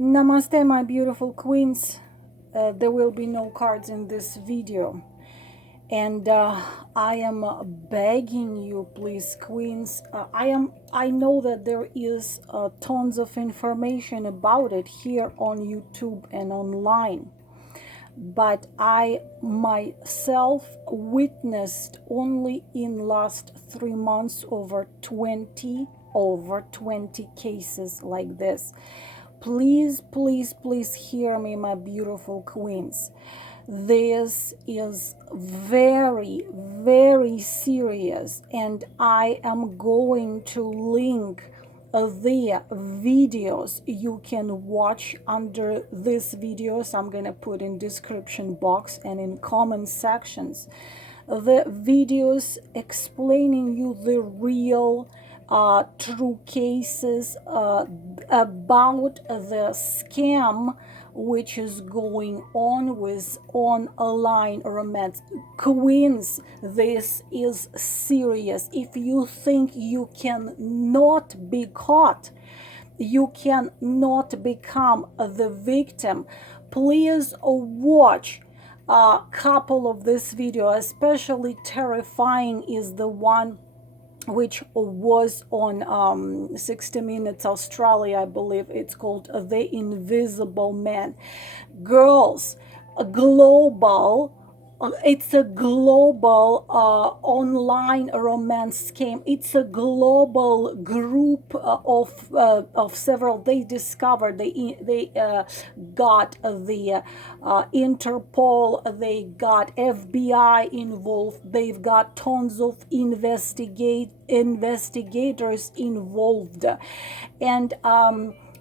Namaste, my beautiful queens. There will be no cards in this video. And I am begging you, please, queens. I know that there is tons of information about it here on YouTube and online. But I myself witnessed only in last 3 months over 20 cases like this. Please, please, please hear me, my beautiful queens. This is very, very serious, and I am going to link the videos you can watch under this videos. I'm gonna put in description box and in comment sections the videos explaining you the real true cases about the scam which is going on with online romance. Queens, this is serious. If you think you cannot be caught, you cannot become the victim, please watch a couple of this video. Especially terrifying is the one which was on 60 Minutes Australia, I believe it's called The Invisible Man. Girls, a global, it's a global online romance scam. It's a global group of several. They discovered, they got the Interpol, they got FBI involved, they've got tons of investigators involved, and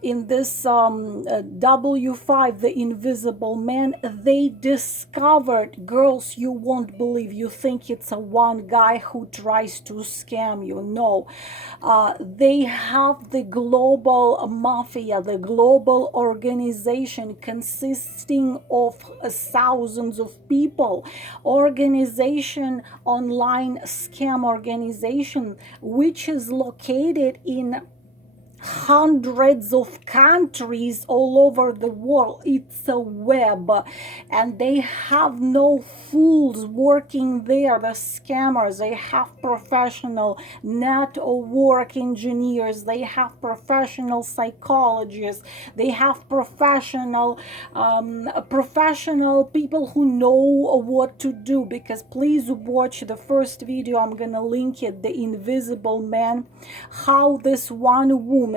in this W5, The Invisible Man, they discovered, girls, you won't believe, you think it's a one guy who tries to scam you. No, they have the global mafia, the global organization consisting of thousands of people, organization, online scam organization, which is located in hundreds of countries all over the world. It's a web, and they have no fools working there. The scammers, they have professional network engineers, they have professional psychologists, they have professional people who know what to do. Because please watch the first video, I'm gonna link it, The Invisible Man, how this one woman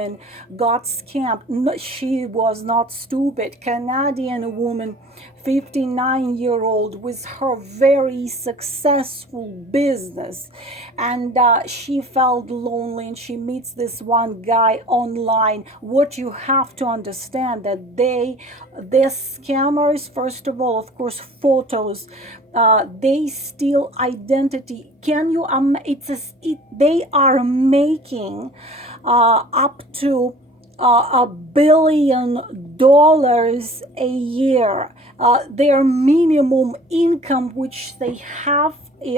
got scammed. No, she was not stupid. Canadian woman, 59-year-old, with her very successful business, and she felt lonely, and she meets this one guy online. What you have to understand, that the scammers, first of all, of course, photos, they steal identity. Can you they are making up to $1 billion a year. Their minimum income, which they have,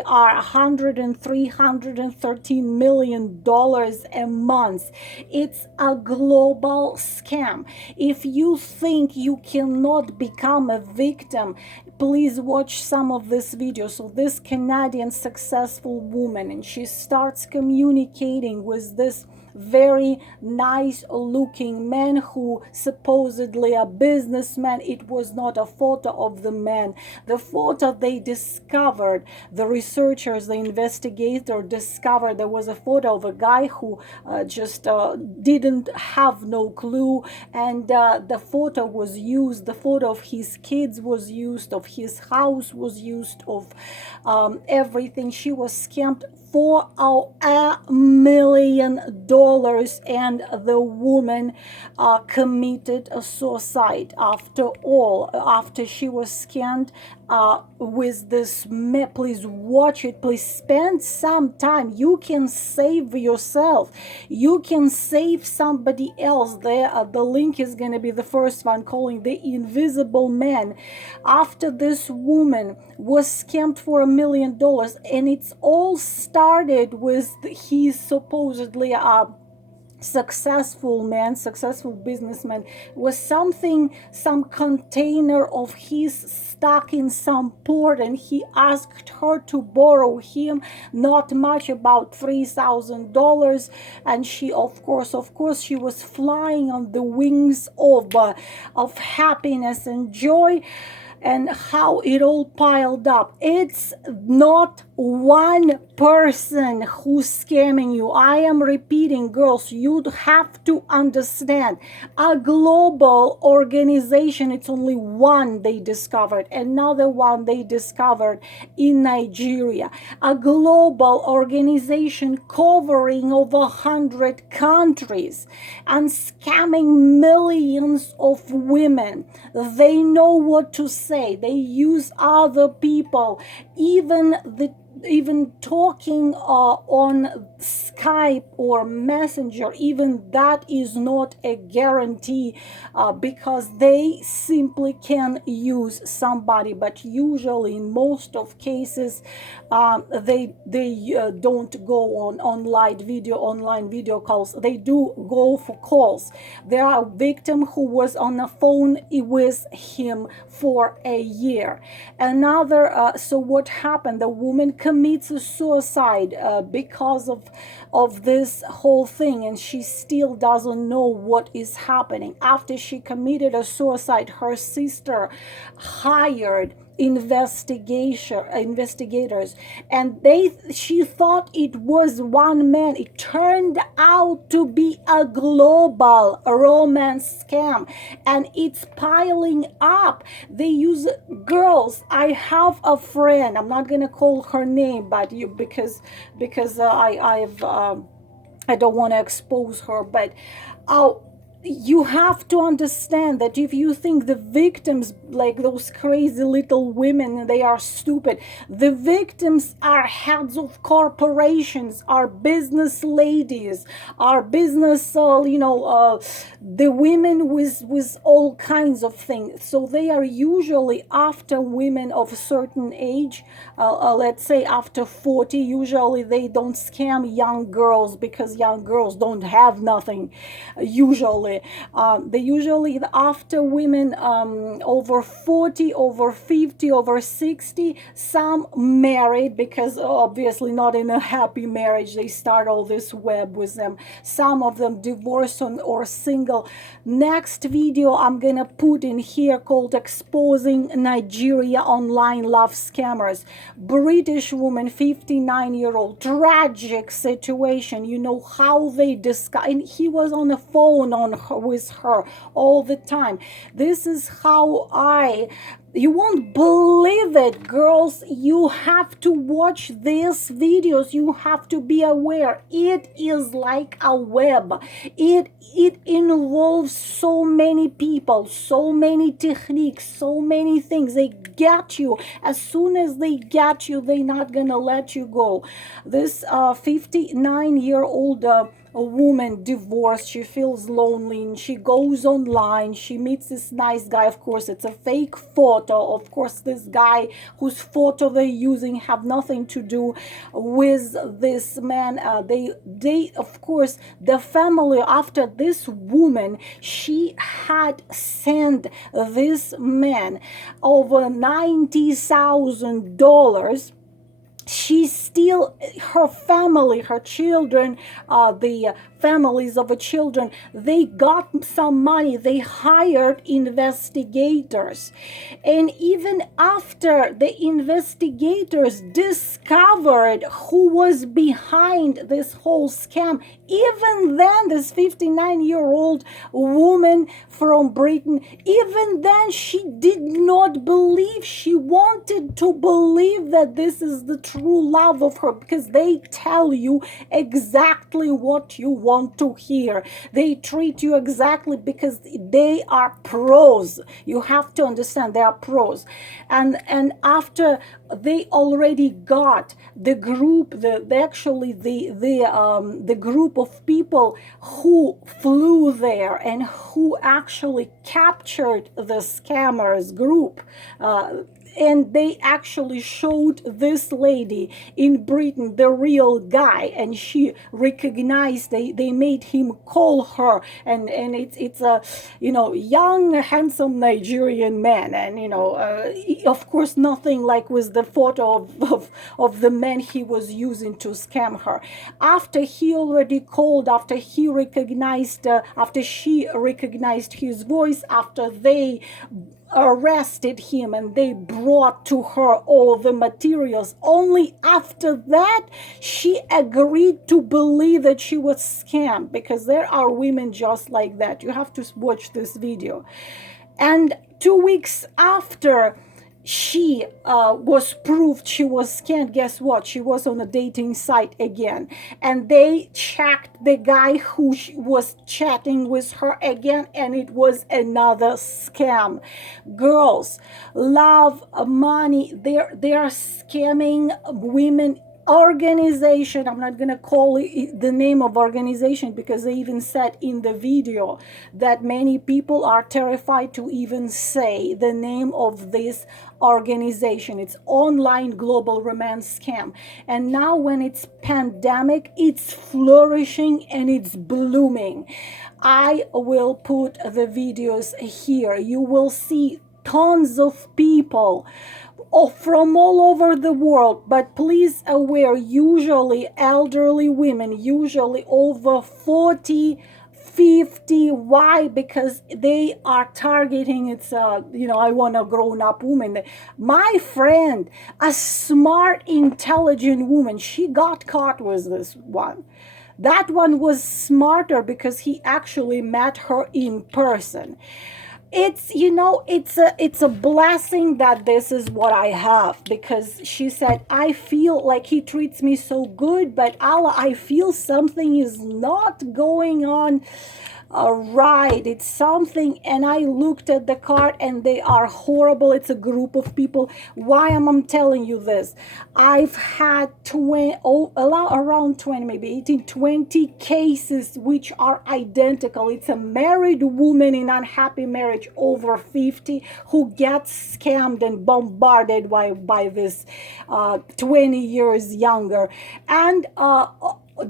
are $113 million a month. It's a global scam. If you think you cannot become a victim, please watch some of this video. So this Canadian successful woman, and she starts communicating with this very nice looking man who supposedly a businessman. It was not a photo of the man. The photo they discovered, the researchers, the investigator discovered, there was a photo of a guy who just didn't have no clue, and the photo was used, the photo of his kids was used, of his house was used, of everything. She was scammed for $1 million, and the woman committed a suicide after all, after she was scammed with this. Please watch it, please spend some time. You can save yourself, you can save somebody else. The link is going to be the first one, calling The Invisible Man. After this woman was scammed for $1 million, and it's all started with his supposedly successful man, successful businessman, was some container of his stuck in some port, and he asked her to borrow him not much, about $3,000, and she, of course, she was flying on the wings of happiness and joy. And how it all piled up. It's not one person who's scamming you. I am repeating, girls, you'd have to understand. A global organization, it's only one they discovered, another one they discovered in Nigeria. A global organization covering over 100 countries and scamming millions of women. They know what to say. They use other people, even talking on Skype or Messenger, even that is not a guarantee, because they simply can use somebody. But usually, in most of cases, they don't go on online video calls. They do go for calls. There are a victim who was on the phone with him for a year. Another, so what happened? The woman commits a suicide because of this whole thing, and she still doesn't know what is happening. After she committed a suicide, her sister hired investigators, and she thought it was one man. It turned out to be a global romance scam, and it's piling up. They use girls. I have a friend, I'm not gonna call her name, but because I don't want to expose her, but you have to understand that if you think the victims, like those crazy little women, they are stupid, the victims are heads of corporations, are business ladies, are business, the women with all kinds of things. So they are usually after women of a certain age, let's say after 40. Usually they don't scam young girls, because young girls don't have nothing usually. They usually after women over 40, over 50, over 60, some married, because obviously not in a happy marriage, they start all this web with them. Some of them divorced or single. Next video I'm gonna put in here called Exposing Nigeria Online Love Scammers. British woman, 59-year-old, tragic situation. You know how they discuss, and he was on the phone with her all the time. This is how you won't believe it, girls. You have to watch these videos. You have to be aware. It is like a web. It involves so many people, so many techniques, so many things. They get you. As soon as they get you, they're not gonna let you go. This 59-year-old a woman divorced, she feels lonely, and she goes online, she meets this nice guy. Of course, it's a fake photo. Of course, this guy whose photo they're using have nothing to do with this man. They of course, the family, after this woman, she had sent this man over $90,000. She still, her family, her children, the families of the children, they got some money. They hired investigators, and even after the investigators discovered who was behind this whole scam, even then this 59-year-old woman from Britain, even then she did not believe. She wanted to believe that this is the true love of her, because they tell you exactly what you want to hear. They treat you exactly, because they are pros. You have to understand, they are pros. And after they already got the group, the group of people who flew there and who actually captured the scammers group. and they actually showed this lady in Britain the real guy, and she recognized, they made him call her, and it's a, you know, young handsome Nigerian man, and you know, of course nothing like with the photo of the man he was using to scam her. After he already called, after he recognized, after she recognized his voice, after they arrested him and they brought to her all the materials, only after that she agreed to believe that she was scammed, because there are women just like that. You have to watch this video. And 2 weeks after she was proved she was scammed, guess what? She was on a dating site again, and they checked the guy who was chatting with her again, and it was another scam. Girls love money. They're scamming women. Organization, I'm not gonna call it the name of organization, because they even said in the video that many people are terrified to even say the name of this organization. It's online global romance scam, and now when it's pandemic, it's flourishing and it's blooming. I will put the videos here. You will see tons of people from all over the world, but please aware, usually elderly women, usually over 40, 50. Why? Because they are targeting, it's you know, I want a grown-up woman. My friend, a smart, intelligent woman, she got caught with this one. That one was smarter because he actually met her in person. It's, you know, it's a blessing that this is what I have, because she said, I feel like he treats me so good, but Allah, I feel something is not going on right. It's something, and I looked at the card and they are horrible. It's a group of people. Why am I telling you this? I've had around 20, maybe 18, 20 cases which are identical. It's a married woman in unhappy marriage over 50 who gets scammed and bombarded by this 20 years younger, and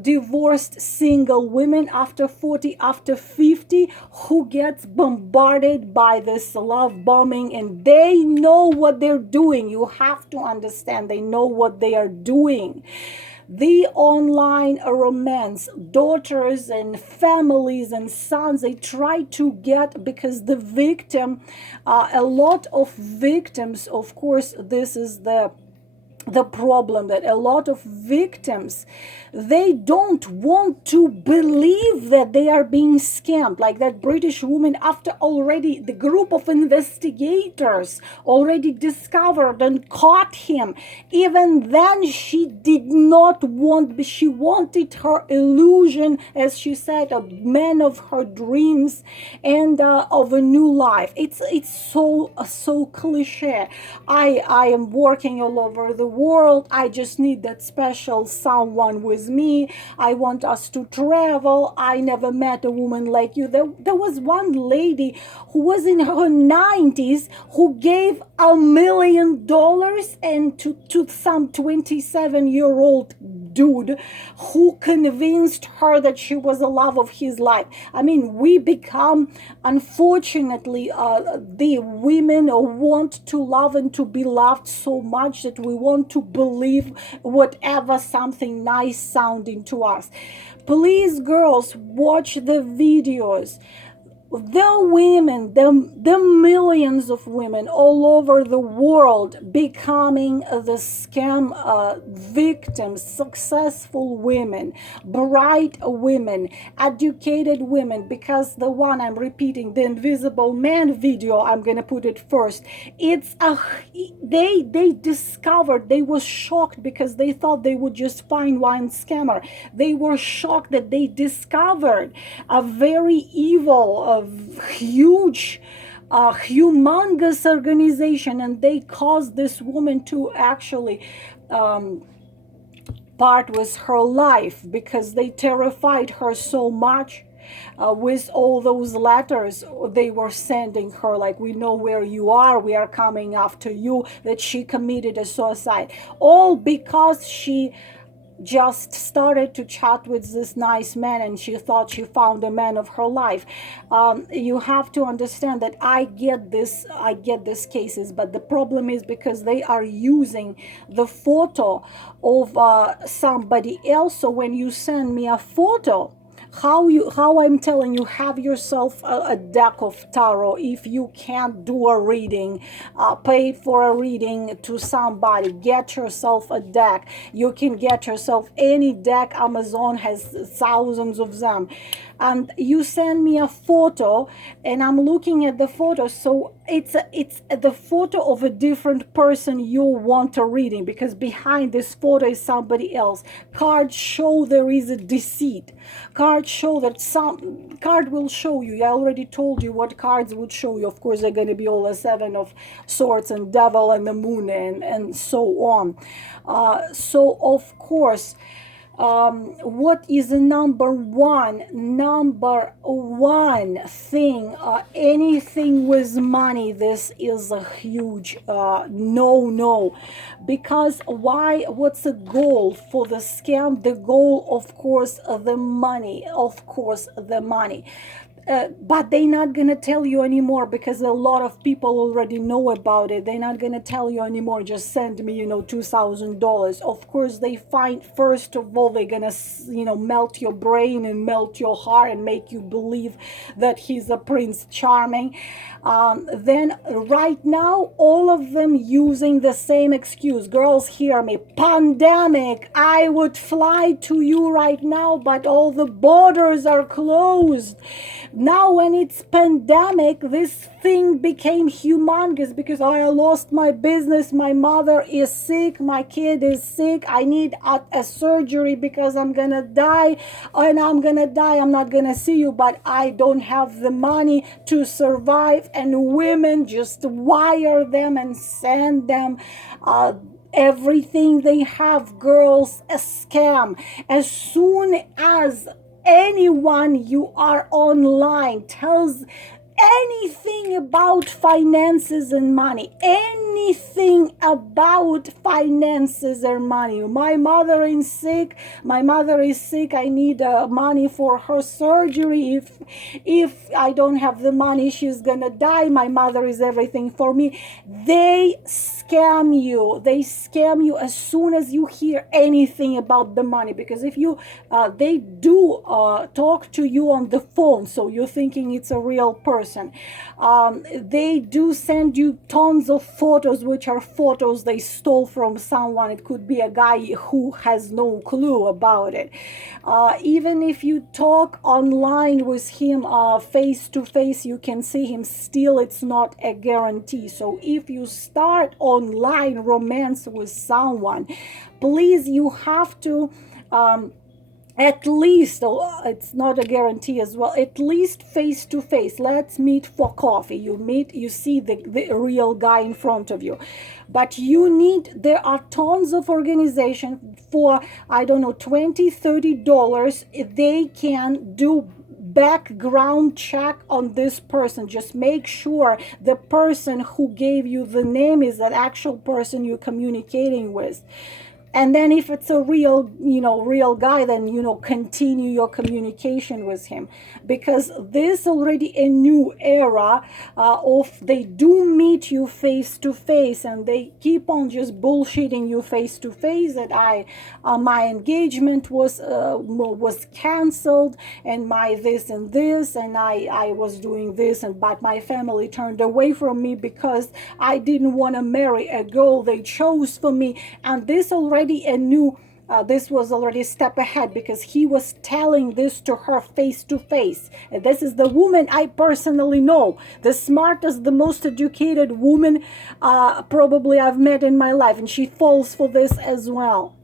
divorced single women after 40, after 50, who gets bombarded by this love bombing, and they know what they're doing. You have to understand, they know what they are doing. The online romance, daughters and families and sons, they try to get, because the victim, a lot of victims, of course, this is the problem, that a lot of victims, they don't want to believe that they are being scammed. Like that British woman, after already the group of investigators already discovered and caught him, even then she did not want, she wanted her illusion, as she said, a man of her dreams and of a new life. It's so cliche. I am working all over the world. I just need that special someone with me. I want us to travel. I never met a woman like you. There was one lady who was in her 90s who gave $1 million and to some 27-year-old dude who convinced her that she was the love of his life. I mean, we become, unfortunately, the women want to love and to be loved so much that we want to believe whatever something nice sounding to us. Please, girls, watch the videos. The women, the millions of women all over the world becoming the scam victims, successful women, bright women, educated women, because the one I'm repeating, the Invisible Man video, I'm gonna put it first. It's they discovered, they were shocked because they thought they would just find one scammer. They were shocked that they discovered a very evil, huge, humongous organization, and they caused this woman to actually part with her life because they terrified her so much. with all those letters they were sending her, like, we know where you are, we are coming after you, that she committed a suicide, all because she just started to chat with this nice man and she thought she found the man of her life. You have to understand that I get this cases, but the problem is because they are using the photo of somebody else. So when you send me a photo, how I'm telling you, have yourself a deck of tarot. If you can't do a reading, pay for a reading to somebody, get yourself a deck. You can get yourself any deck. Amazon has thousands of them. And you send me a photo and I'm looking at the photo, so it's the photo of a different person you want a reading, because behind this photo is somebody else. Cards show there is a deceit. Cards show that some card will show you. I already told you what cards would show you. Of course, they're going to be all the Seven of Swords and Devil and the Moon and so on. So of course, what is the number one thing, anything with money, this is a huge no, because what's the goal for the scam? The goal, of course, the money, but they're not going to tell you anymore, because a lot of people already know about it. They're not going to tell you anymore, just send me, $2,000. Of course, they find, first of all, they're going to, melt your brain and melt your heart and make you believe that he's a Prince Charming. Then right now, all of them using the same excuse. Girls, hear me. Pandemic. I would fly to you right now, but all the borders are closed. Now when it's pandemic, this thing became humongous, because I lost my business, my mother is sick, my kid is sick, I need a surgery because I'm gonna die, and I'm not gonna see you, but I don't have the money to survive. And women just wire them and send them everything they have. Girls, a scam. As soon as anyone you are online tells anything about finances and money, anything about finances and money, my mother is sick, I need money for her surgery, if I don't have the money, she's gonna die, my mother is everything for me. They scam you as soon as you hear anything about the money, because if you they do talk to you on the phone, so you're thinking it's a real person. They do send you tons of photos, which are photos they stole from someone. It could be a guy who has no clue about it. Even if you talk online with him face to face, you can see him, still it's not a guarantee. So if you start online romance with someone, please, you have to at least, it's not a guarantee as well, at least face to face. Let's meet for coffee. You see the real guy in front of you. But there are tons of organizations for, I don't know, $20-$30. They can do background check on this person. Just make sure the person who gave you the name is that actual person you're communicating with. And then if it's a real guy, then, continue your communication with him. Because this already a new era of, they do meet you face to face, and they keep on just bullshitting you face to face that my engagement was canceled, and my this and this, and I was doing this, but my family turned away from me because I didn't want to marry a girl they chose for me. And this was already a step ahead, because he was telling this to her face to face. And this is the woman I personally know, the smartest, the most educated woman probably I've met in my life, and she falls for this as well.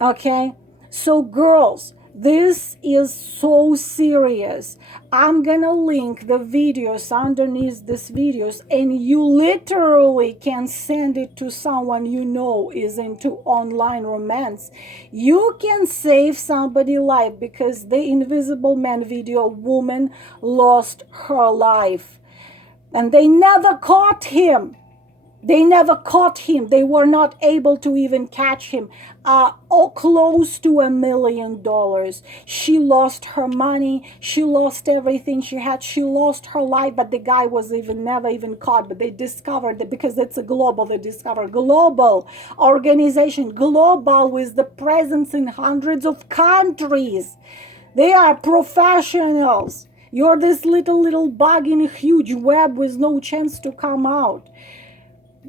Okay, so girls, This is so serious. I'm gonna link the videos underneath these videos, and you literally can send it to someone you know is into online romance. You can save somebody's life, because the Invisible Man video, a woman lost her life and they never caught him. They never caught him. They were not able to even catch him. Close to $1 million. She lost her money. She lost everything she had. She lost her life, but the guy was never even caught. But they discovered that, because it's a global, they discovered global organization, global, with the presence in hundreds of countries. They are professionals. You're this little bug in a huge web with no chance to come out.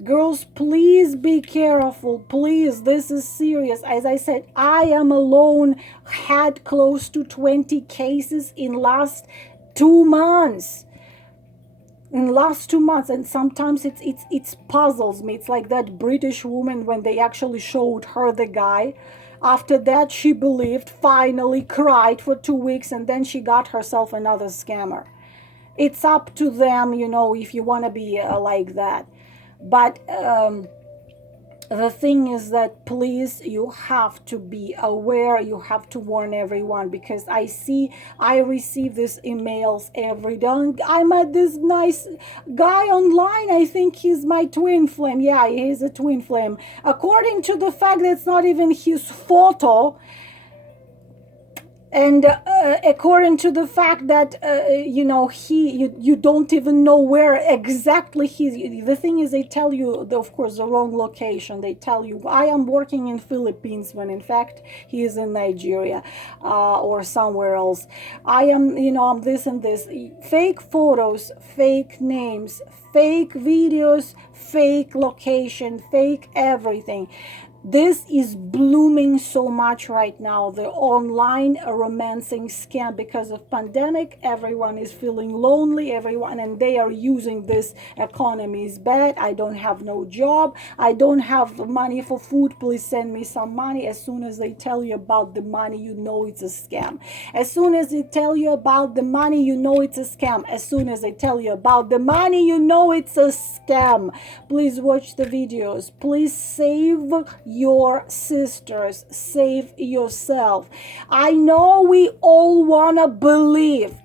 Girls, please be careful. Please, this is serious. As I said, I am alone had close to 20 cases in last 2 months. And sometimes it's puzzles me. It's like that British woman when they actually showed her the guy. After that, she believed, finally cried for 2 weeks, and then she got herself another scammer. It's up to them, if you want to be like that. But the thing is that, please, you have to be aware. You have to warn everyone, because I receive these emails every day. I met this nice guy online. I think he's my twin flame. Yeah, he's a twin flame. According to the fact that it's not even his photo, and according to the fact that you don't even know where exactly the thing is, they tell you, of course, the wrong location. They tell you, I am working in Philippines, when in fact he is in Nigeria or somewhere else. I'm this and this. Fake photos, fake names, fake videos, fake location, fake everything. This is blooming so much right now, the online romancing scam. Because of pandemic, everyone is feeling lonely, and they are using this economy is bad. I don't have no job. I don't have money for food. Please send me some money. As soon as they tell you about the money, you know it's a scam. As soon as they tell you about the money, you know it's a scam. As soon as they tell you about the money, you know it's a scam. Please watch the videos. Please save your sisters, save yourself. I know we all want to believe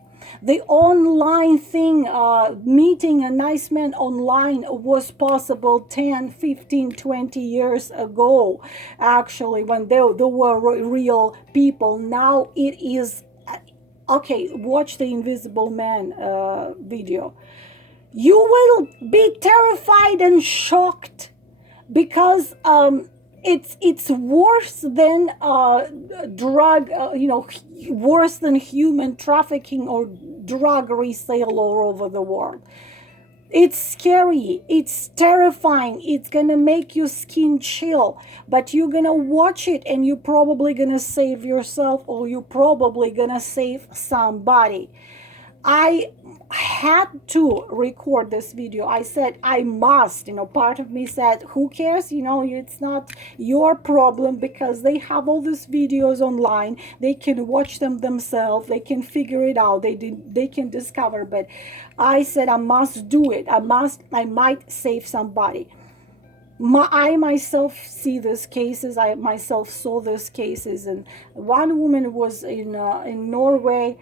the online thing, meeting a nice man online, was possible 10, 15, 20 years ago, actually, when there were real people. Now it is okay. Watch the Invisible Man video. You will be terrified and shocked, because it's worse than drug, worse than human trafficking or drug resale all over the world. It's scary. It's terrifying. It's gonna make your skin chill. But you're gonna watch it, and you're probably gonna save yourself, or you're probably gonna save somebody. I had to record this video. I said I must, part of me said, who cares, it's not your problem, because they have all these videos online. They can watch them themselves. They can figure it out. They can discover. But I said I must do it. I might save somebody. I myself see these cases. I myself saw these cases, and one woman was in Norway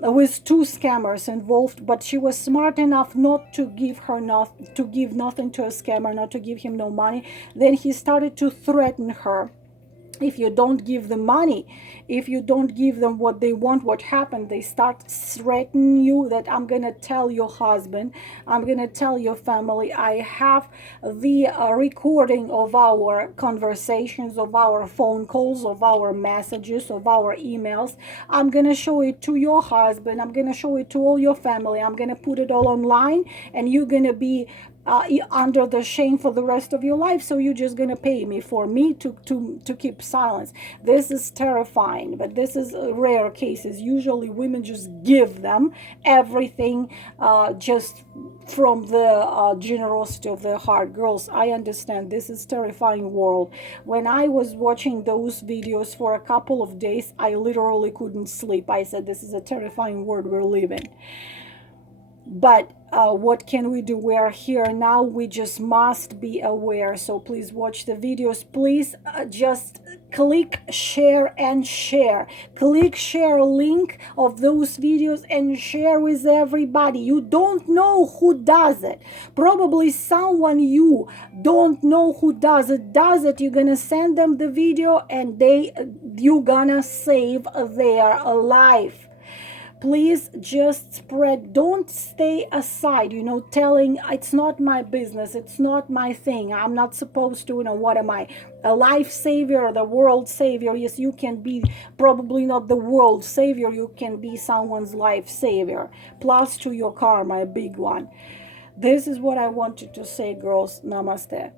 with 2 scammers involved, but she was smart enough not to give nothing to a scammer, not to give him no money. Then he started to threaten her. If you don't give them money, if you don't give them what they want, what happened? They start threatening you that I'm going to tell your husband, I'm going to tell your family. I have the recording of our conversations, of our phone calls, of our messages, of our emails. I'm going to show it to your husband. I'm going to show it to all your family. I'm going to put it all online, and you're going to be under the shame for the rest of your life. So you're just gonna pay me for me to keep silence. This is terrifying, but this is rare cases. Usually women just give them everything, just from the generosity of their heart. Girls, I understand this is terrifying world. When I was watching those videos for a couple of days, I literally couldn't sleep. I said, this is a terrifying world we're living. But what can we do? We are here now. We just must be aware. So please watch the videos. Please just click share and share. Click share link of those videos and share with everybody. You don't know who does it. Probably someone you don't know who does it. You're gonna send them the video and you gonna save their life. Please just spread. Don't stay aside, telling it's not my business, it's not my thing, I'm not supposed to, what am I, a life savior, the world savior? Yes, you can be, probably not the world savior, you can be someone's life savior, plus to your karma, a big one. This is what I wanted to say, girls. Namaste.